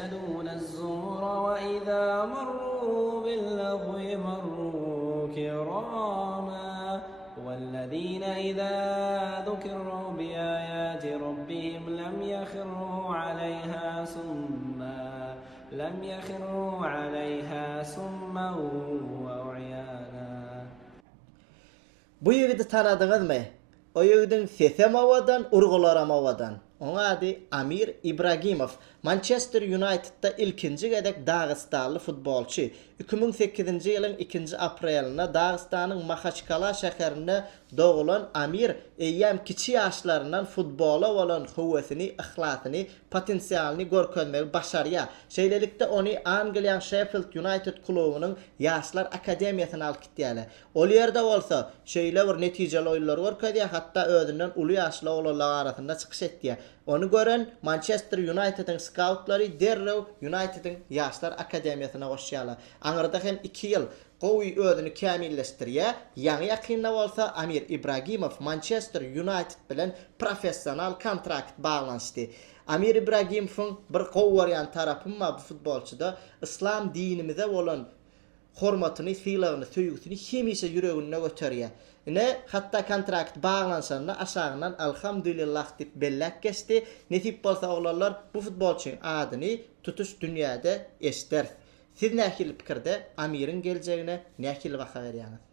يشهدون الزور وإذا مروا باللغو مروا كراما والذين إذا ذكروا بآيات ربهم لم يخروا عليها سما وعيانا. Bu yigiti tanadыңızmı? O yigitin sesem avadan, urgularım avadan. Ona adı Amir İbragimov. Manchester United'da ilkinci gedek Dağıstanlı futbolçu. 2008-nji ýylyň 2 aprelinde Dağıstanyň Mahaçkala şäherinde doğulan Amir eýýäm kiçi ýaşlaryndan futbola bolan howesini, ihlasini, potensialini görkezmek başarýa. Şeýlelikde ony Angliýa Sheffield United klubynyň ýaşlar akademiýasyna alyp gitdiler. Ol ýerde bolsa şeýle bir netijeli oýunlar görkezýär, hatda özünden uly ýaşly oglanlar arasynda çykyş etdi. Onu gören Manchester United'ın scoutlary derrew United'ın ýaşlar akademiýasyna goşýarlar. Aňyrda hem 2 ýyl gowy özüni kämilleşdirýär. Ýa-ni ýakynda bolsa Amir İbragimov Manchester United bilen professional kontrakt baglanşdy. Amir İbragimowyň bir gowwaryan tarapy bu futbolçuda İslam dinimize bolan hormatyny, filagyny, söýgüsini hemişe ýüregine göterýär. Hatta kontrakt baglansanda aşağıdan alhamdulillah dip bellek geçti. Nesip bolsa oglanlar bu futbolçuň adyny tutuş dünýäde eşder. Siz nähili pikirde Amirin geljegine nähili baha berýäňiz?